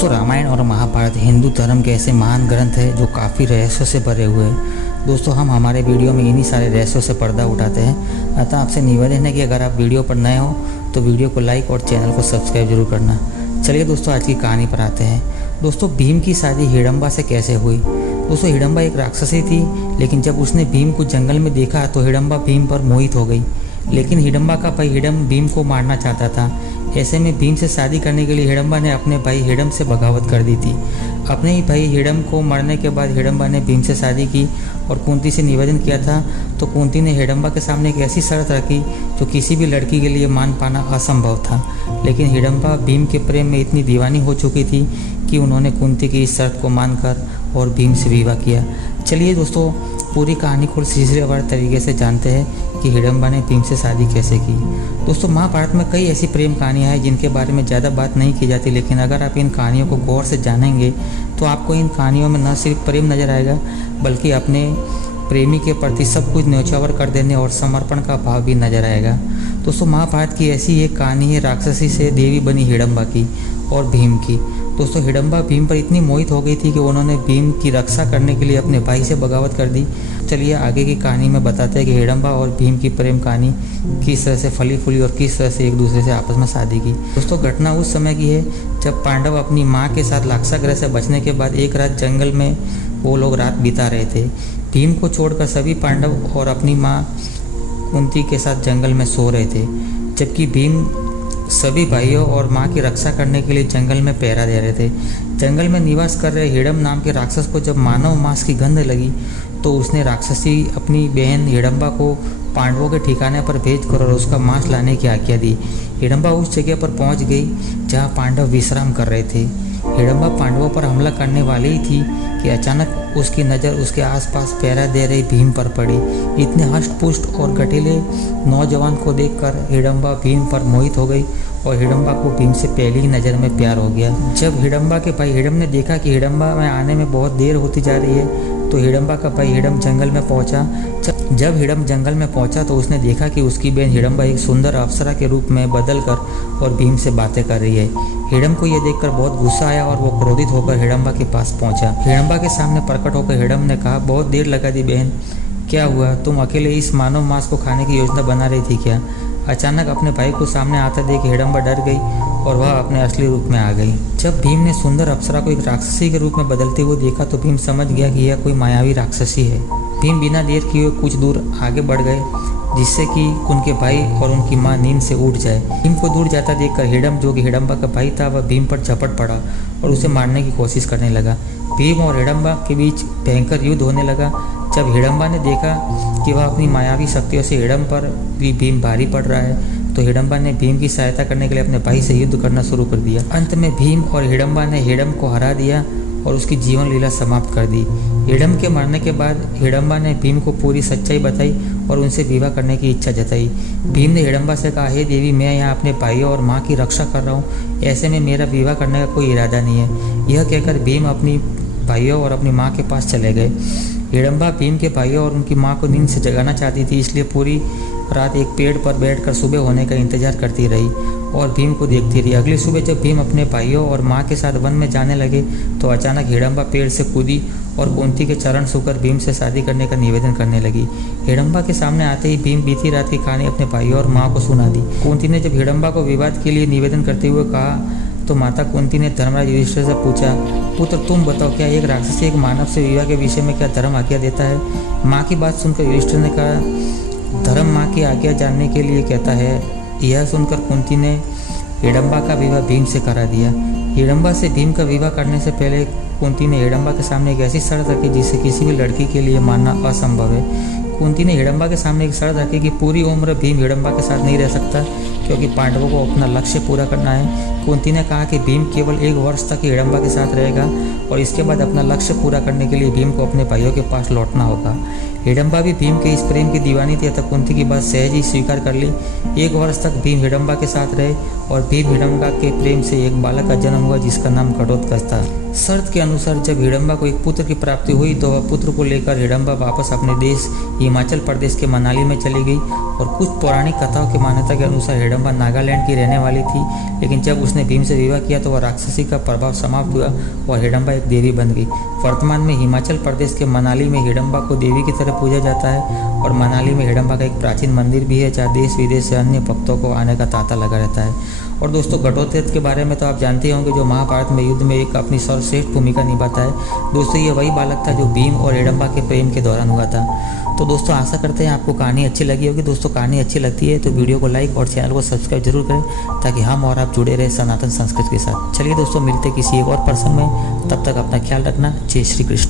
दोस्तों, रामायण और महाभारत हिंदू धर्म के ऐसे महान ग्रंथ हैं जो काफ़ी रहस्यों से भरे हुए हैं। दोस्तों, हम हमारे वीडियो में इन्हीं सारे रहस्यों से पर्दा उठाते हैं। अतः आपसे निवेदन है कि अगर आप वीडियो पर नए हो तो वीडियो को लाइक और चैनल को सब्सक्राइब जरूर करना। चलिए दोस्तों, आज की कहानी पर आते हैं। दोस्तों, भीम की शादी हिडम्बा से कैसे हुई? दोस्तों, हिडम्बा एक राक्षसी थी, लेकिन जब उसने भीम को जंगल में देखा तो हिडम्बा भीम पर मोहित हो गई। लेकिन हिडम्बा का भाई हिडम भीम को मारना चाहता था। ऐसे में भीम से शादी करने के लिए हिडम्बा ने अपने भाई हिडम से बगावत कर दी थी। अपने ही भाई हिडम को मरने के बाद हिडम्बा ने भीम से शादी की और कुंती से निवेदन किया था। तो कुंती ने हिडम्बा के सामने एक ऐसी शर्त रखी जो किसी भी लड़की के लिए मान पाना असंभव था। लेकिन हिडम्बा भीम के प्रेम में इतनी दीवानी हो चुकी थी कि उन्होंने कुंती की इस शर्त को मानकर और भीम से विवाह किया। चलिए दोस्तों, पूरी कहानी को सिलसिलेवार तरीके से जानते हैं कि हिडम्बा ने भीम से शादी कैसे की। दोस्तों, महाभारत में कई ऐसी प्रेम कहानियाँ हैं जिनके बारे में ज़्यादा बात नहीं की जाती, लेकिन अगर आप इन कहानियों को गौर से जानेंगे तो आपको इन कहानियों में न सिर्फ प्रेम नजर आएगा, बल्कि अपने प्रेमी के प्रति सब कुछ न्यौछावर कर देने और समर्पण का भाव भी नजर आएगा। दोस्तों, महाभारत की ऐसी एक कहानी है राक्षसी से देवी बनी हिडम्बा की और भीम की। दोस्तों, हिडम्बा भीम पर इतनी मोहित हो गई थी कि उन्होंने भीम की रक्षा करने के लिए अपने भाई से बगावत कर दी। चलिए आगे की कहानी में बताते हैं कि हिडम्बा और भीम की प्रेम कहानी किस तरह से फली फूली और किस तरह से एक दूसरे से आपस में शादी की। दोस्तों, घटना उस समय की है जब पांडव अपनी माँ के साथ लाक्षागृह से बचने के बाद एक रात जंगल में वो लोग रात बिता रहे थे। भीम को छोड़कर सभी पांडव और अपनी माँ कुंती के साथ जंगल में सो रहे थे, जबकि भीम सभी भाइयों और माँ की रक्षा करने के लिए जंगल में पहरा दे रहे थे। जंगल में निवास कर रहे हिडम नाम के राक्षस को जब मानव मांस की गंध लगी तो उसने राक्षसी अपनी बहन हिडम्बा को पांडवों के ठिकाने पर भेजकर और उसका मांस लाने की आज्ञा दी। हिडम्बा उस जगह पर पहुंच गई जहां पांडव विश्राम कर रहे थे। हिडम्बा पांडवों पर हमला करने वाली ही थी कि अचानक उसकी नज़र उसके आसपास पहरा दे रही भीम पर पड़ी। इतने हष्ट-पुष्ट और गठीले नौजवान को देखकर हिडम्बा भीम पर मोहित हो गई और हिडम्बा को भीम से पहली ही नज़र में प्यार हो गया। जब हिडम्बा के भाई हिडम ने देखा कि हिडम्बा में आने में बहुत देर होती जा रही है तो हिडम्बा का भाई हिडम जंगल में पहुंचा। जब हिडम जंगल में पहुंचा तो उसने देखा कि उसकी बहन हिडम्बा एक सुंदर अप्सरा के रूप में बदलकर और भीम से बातें कर रही है। हिडम को यह देखकर बहुत गुस्सा आया और वो क्रोधित होकर हिडम्बा के पास पहुंचा। हिडम्बा के सामने प्रकट होकर हिडम ने कहा, बहुत देर लगा दी बहन, क्या हुआ? तुम अकेले इस मानव मांस को खाने की योजना बना रही थी क्या? अचानक अपने भाई को सामने आता देख हिडम्बा डर गई और वह अपने असली रूप में आ गई। जब भीम ने सुंदर अप्सरा को एक राक्षसी के रूप में बदलते हुए देखा तो भीम समझ गया कि यह कोई मायावी राक्षसी है। भीम बिना देर किए कुछ दूर आगे बढ़ गए जिससे कि उनके भाई और उनकी मां नींद से उठ जाए। भीम को दूर जाता देखकर हिडम, जो कि हिडम्बा का भाई था, वह भीम पर झपट पड़ा और उसे मारने की कोशिश करने लगा। भीम और हिडम्बा के बीच भयंकर युद्ध होने लगा। जब हिडम्बा ने देखा कि वह अपनी मायावी शक्तियों से हिडम पर भी भीम भारी पड़ रहा है तो हिडम्बा ने भीम की सहायता करने के लिए अपने भाई से युद्ध करना शुरू कर दिया। अंत में भीम और हिडम्बा ने हिडम को हरा दिया और उसकी जीवन लीला समाप्त कर दी। हिडम के मरने के बाद हिडम्बा ने भीम को पूरी सच्चाई बताई और उनसे विवाह करने की इच्छा जताई। भीम ने हिडम्बा से कहा, हे देवी, मैं यहाँ अपने भाइयों और माँ की रक्षा कर रहा हूँ, ऐसे में मेरा विवाह करने का कोई इरादा नहीं है। यह कहकर भीम अपनी भाइयों और अपनी माँ के पास चले गए। हिडम्बा भीम के भाइयों और उनकी माँ को नींद से जगाना चाहती थी, इसलिए पूरी रात एक पेड़ पर बैठकर सुबह होने का इंतजार करती रही और भीम को देखती रही। अगली सुबह जब भीम अपने भाइयों और माँ के साथ वन में जाने लगे तो अचानक हिडम्बा पेड़ से कूदी और कुंती के चरण छूकर भीम से शादी करने का निवेदन करने लगी। हिडम्बा के सामने आते ही भीम बीती रात की कहानी अपने भाइयों और माँ को सुना दी। कुंती ने जब हिडम्बा को विवाद के लिए निवेदन करते हुए कहा तो माता कुंती ने धर्मराज युधिष्ठिर से पूछा, पुत्र तुम बताओ, क्या एक राक्षसी एक मानव से विवाह के विषय में क्या धर्म आज्ञा देता है? माँ की बात सुनकर युधिष्ठिर ने कहा, धर्म माँ की आज्ञा जानने के लिए कहता है। यह सुनकर कुंती ने हिडम्बा का विवाह भीम से करा दिया। हिडम्बा से भीम का विवाह करने से पहले कुंती ने हिडम्बा के सामने एक ऐसी शर्त रखी जिसे किसी भी लड़की के लिए मानना असंभव है। कुंती ने हिडम्बा के सामने एक शर्त रखी कि पूरी उम्र भीम हिडम्बा के साथ नहीं रह सकता क्योंकि पांडवों को अपना लक्ष्य पूरा करना है। कुंती ने कहा कि भीम केवल 1 वर्ष तक हिडम्बा के साथ रहेगा और इसके बाद अपना लक्ष्य पूरा करने के लिए भीम को अपने भाइयों के पास लौटना होगा। हिडम्बा भी भीम के इस प्रेम की दीवानी थी अतः कुंती की बात सहज ही स्वीकार कर ली। 1 वर्ष तक भीम हिडम्बा के साथ रहे और भीम हिडम्बा के प्रेम से एक बालक का जन्म हुआ जिसका नाम घटोत्कच था। शर्त के अनुसार जब हिडम्बा को एक पुत्र की प्राप्ति हुई तो वह पुत्र को लेकर हिडम्बा वापस अपने देश हिमाचल प्रदेश के मनाली में चली गई। और कुछ पौराणिक कथाओं की मान्यता के अनुसार हिडम्बा नागालैंड की रहने वाली थी, लेकिन जब उसने भीम से विवाह किया तो वह राक्षसी का प्रभाव समाप्त हुआ और हिडम्बा एक देवी बन गई। वर्तमान में हिमाचल प्रदेश के मनाली में हिडम्बा को देवी की तरह पूजा जाता है और मनाली में हिडम्बा का एक प्राचीन मंदिर भी है जहाँ देश विदेश से अन्य भक्तों को आने का तांता लगा रहता है। और दोस्तों घटोत्कच के बारे में तो आप जानते होंगे जो महाभारत में युद्ध में एक अपनी सर्वश्रेष्ठ भूमिका निभाता है। दोस्तों ये वही बालक था जो भीम और हिडम्बा के प्रेम के दौरान हुआ था। तो दोस्तों आशा करते हैं आपको कहानी अच्छी लगी होगी। दोस्तों कहानी अच्छी लगती है तो वीडियो को लाइक और चैनल को सब्सक्राइब जरूर करें ताकि हम और आप जुड़े रहे सनातन संस्कृति के साथ। चलिए दोस्तों मिलते किसी एक और पर्सन में, तब तक अपना ख्याल रखना। जय श्री कृष्ण।